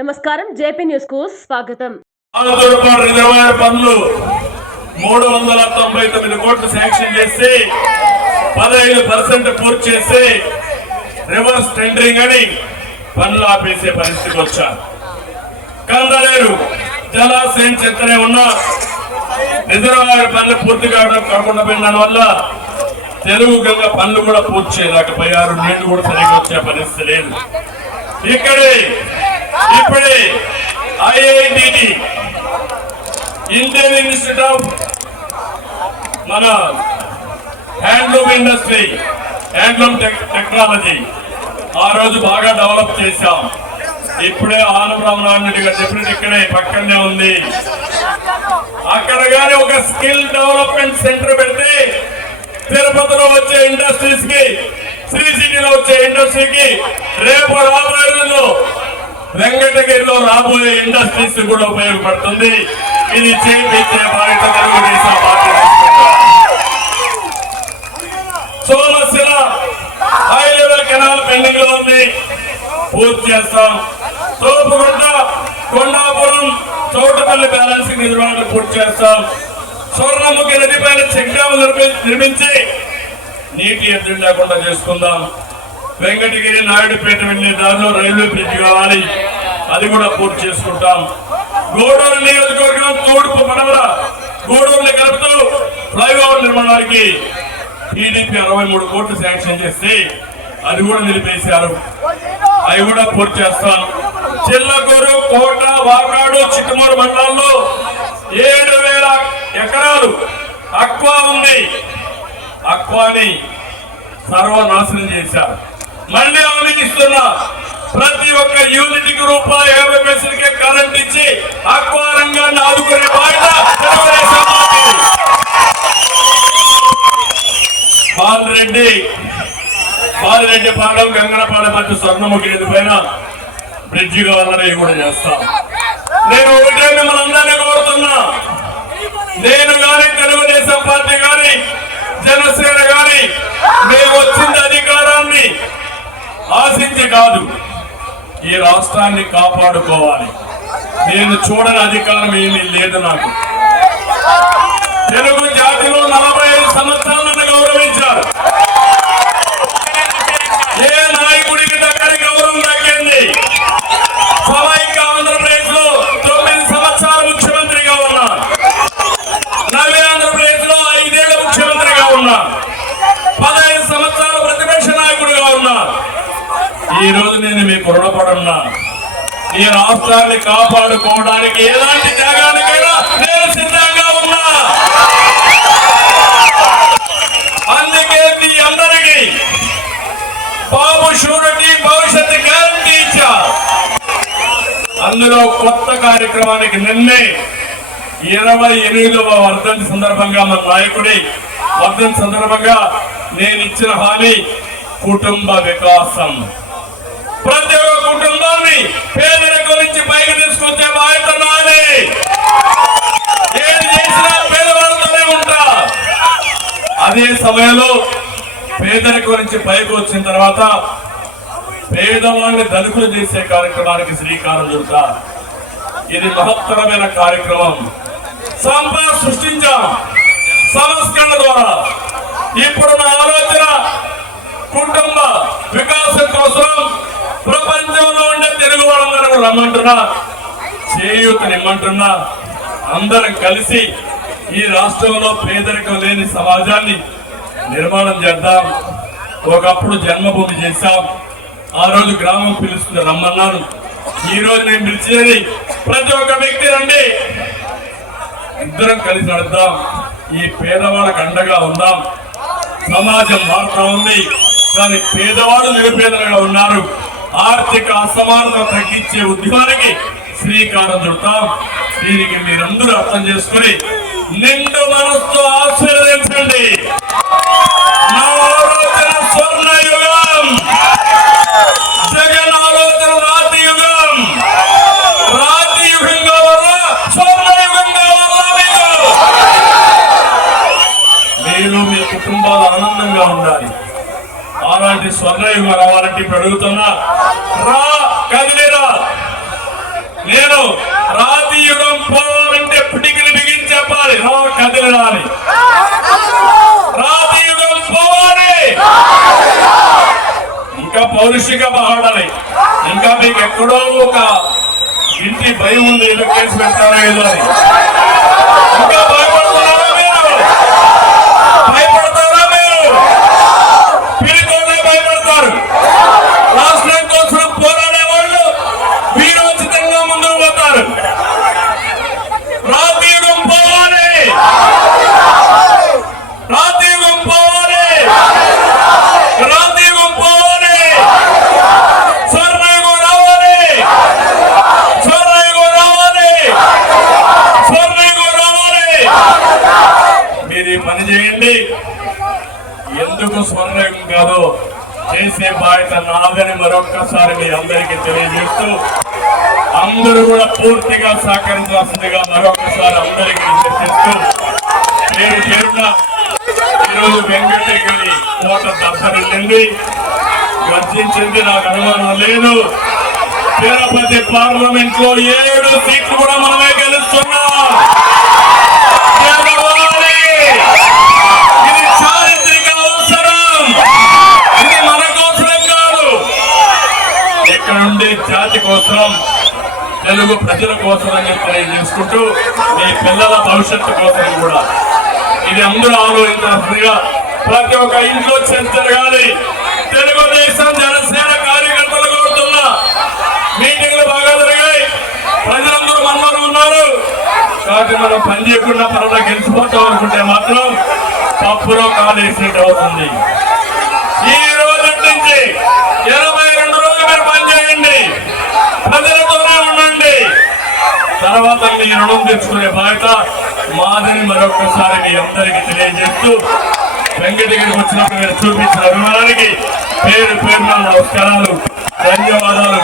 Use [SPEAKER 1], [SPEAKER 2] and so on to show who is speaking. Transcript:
[SPEAKER 1] నమస్కారం జేపీ న్యూస్కు స్వాగతం.
[SPEAKER 2] రిజర్వాయర్ పనులు మూడు వందల తొంభై తొమ్మిది కోట్లు శాంక్షన్ చేసి పదహైదు పర్సెంట్ పూర్తి చేసి రివర్స్ టెండరింగ్ అని పనులు ఆపేసే పరిస్థితికి వచ్చారు. కలదలేరు. జలాశయం చెత్తనే ఉన్న రిజర్వాయర్ పనులు పూర్తి కావడం కాకుండా పోయిన వల్ల తెలుగు గంగ పనులు కూడా పూర్తి చేయలేకపోయారు. నీళ్ళు కూడా సరిగ్గా వచ్చే పరిస్థితి లేదు. ఇక్కడే ఇప్పుడే ఐఐటి ఇండియన్ ఇన్స్టిట్యూట్ ఆఫ్ మన హ్యాండ్లూమ్ ఇండస్ట్రీ హ్యాండ్లూమ్ టెక్నాలజీ ఆ రోజు బాగా డెవలప్ చేశాం. ఇప్పుడే ఆనందరావు నాయుడు గారు చెప్పినట్టు ఇక్కడే పక్కనే ఉంది. అక్కడ కానీ ఒక స్కిల్ డెవలప్మెంట్ సెంటర్ పెడితే తిరుపతిలో వచ్చే ఇండస్ట్రీస్కి శ్రీ సిటీలో వచ్చే ఇండస్ట్రీకి రేపు రాబోయే వెంకటగిరిలో రాబోయే ఇండస్ట్రీస్ కూడా ఉపయోగపడుతుంది. ఇది చేయించే భారత తెలుగుదేశం పార్టీ తీసుకుంటాం. సోమశిల హై లెవెల్ కెనాల్ పెండింగ్లో ఉంది. పూర్తి చేస్తాం. తోపుగుంట కొండాపురం చౌటపల్లి బ్యాలెన్సింగ్ నిర్వహణ పూర్తి చేస్తాం. స్వర్ణముఖి నది పైన చెక్ డ్యాములు నిర్మించి నీటి ఎత్తుడు లేకుండా చేసుకుందాం. వెంకటగిరి నాయుడుపేట వెళ్ళే దారిలో రైల్వే బ్రిడ్జ్ కావాలి. అది కూడా పూర్తి చేసుకుంటాం. గూడూరు నియోజకవర్గం తూడుపు పడవల గూడూరుని కలుపుతూ ఫ్లైఓవర్ నిర్మాణానికి టీడీపీ అరవై మూడు కోట్లు శాంక్షన్ చేస్తే అది కూడా నిలిపేశారు. అవి కూడా పూర్తి చేస్తాం. చిల్లకూరు కోట వాకాడు చిట్టుమూరు మండలాల్లో ఏడు వేల ఎకరాలు అక్వా ఉంది. అక్వాని సర్వనాశనం చేశారు. మళ్ళీ ఆమెకి ప్రతి ఒక్క యూనిట్కి రూపాయి యాభై పైసలకే కరెంట్ ఇచ్చి అక్వా ఆదుకునే బాధ్యత బాలరెడ్డి పార్టీది. బాలిరెడ్డి పాలెం గంగనపాలెం మధ్య స్వర్ణముఖి పైన. బ్రిడ్జి కావాలని కూడా చేస్తాం. నేను ఒకటే మిమ్మల్ని అందరినీ కోరుతున్నా. కాదు. ఈ రాష్ట్రాన్ని కాపాడుకోవాలి. నేను చూడని అధికారం ఏమీ లేదు నాకు. తెలుగు జాతిలో నలభై ఐదు సంవత్సరాలు ఈ రాష్ట్రాన్ని కాపాడుకోవడానికి ఎలాంటి త్యాగానికైనా నేను సిద్ధంగా ఉన్నా. అందుకే మీ అందరికీ బాబు షూరిటీ భవిష్యత్తు గ్యారంటీ ఇచ్చా. అందులో కొత్త కార్యక్రమానికి నిన్నే ఇరవై ఎనిమిదవ వర్ధంతి సందర్భంగా మన నాయకుడి వర్ధంతి సందర్భంగా నేను ఇచ్చిన హామీ కుటుంబ వికాసం ప్రతి ఒక్క కుటుంబాన్ని పేదరికం నుంచి పైకి తీసుకొచ్చే బాధ్యత నాది ఏది చేసినా పేదవాళ్ళతోనే ఉంటా అదే సమయంలో పేదరిక నుంచి పైకి వచ్చిన తర్వాత పేదవాళ్ళని ధనికులు చేసే కార్యక్రమానికి శ్రీకారం చుడతా. ఇది మహత్తరమైన కార్యక్రమం. సంపద సృష్టించాం. సంస్కరణ ద్వారా. ఇప్పుడు నా ఆలోచన కుటుంబ వికాసం కోసం ప్రపంచంలో ఉండే తెలుగు వాళ్ళందరూ రమ్మంటున్నా చేయూతనిమ్మంటున్నా అందరం కలిసి ఈ రాష్ట్రంలో పేదరికం లేని సమాజాన్ని నిర్మాణం చేద్దాం. ఒకప్పుడు జన్మభూమి చేశాం. ఆ రోజు గ్రామం పిలుస్తుంది రమ్మన్నాను ఈ రోజు నేను పిలిచేది ప్రతి ఒక్క వ్యక్తి రండి. ఇద్దరం కలిసి నడుద్దాం. ఈ పేదవాళ్ళకు అండగా ఉందాం. సమాజం మారుతా ఉంది. కానీ పేదవాడు నిరుపేదలుగా ఉన్నారు. ఆర్థిక అసమానత తగ్గించే ఉద్యమానికి శ్రీకారం చుడతాం. దీనికి మీరందరూ అర్థం చేసుకుని నిండు మనస్సు ఆశీర్వదించండి. నా ఆలోచన స్వర్ణ యుగం. జగన్ ఆలోచన రాతి యుగం. రాతి స్వర్ణ యుగం మీ కుటుంబాలు ఆనందంగా ఉండాలి. అలాంటి స్వర్ణయుగం రావాలంటే ఇప్పుడు రా కదిలేరా? నేను రాతి యుగం పోవాలంటే పిటికిలి చెప్పాలి. రా ఇంకా పౌరుషిక బాగుండాలి. ఇంకా మీకు ఎక్కడో ఒక ఇంటి భయం ఉంది ఏదో కేసు పెడతారో ఏదో అని. చేయండి. ఎందుకు స్వర్ణయుగం కాదో చేసే బాధ్యత నాదని మరొక్కసారి మీ అందరికీ తెలియజేస్తూ అందరూ కూడా పూర్తిగా సహకరించాల్సిందిగా మరొకసారి అందరికీ చర్చిస్తూ పేరు పేరున ఈరోజు వెంకటగిరి కోట దద్దరిల్లింది గర్జించింది నాకు అనుమానం లేదు. తిరుపతి పార్లమెంట్లో ఏడు సీట్లు కూడా మనమే గెలుస్తున్నాం. ఇక్కడ జాతి కోసం తెలుగు ప్రజల కోసం అని తెలియజేసుకుంటూ మీ పిల్లల భవిష్యత్తు కోసం కూడా. ఇది అందరూ ఆలోచించాల్సిందిగా ప్రతి ఒక్క ఇంట్లో చర్చ జరగాలి తెలుగుదేశం జనసేన కార్య తర్వాత రుణం తెచ్చుకునే బాధ్యత మాదని మరొకసారి మీ అందరికీ తెలియజేస్తూ వెంకటగిరికి వచ్చినప్పుడు మీరు చూపించిన అభిమానానికి పేరు పేరున నమస్కారాలు ధన్యవాదాలు.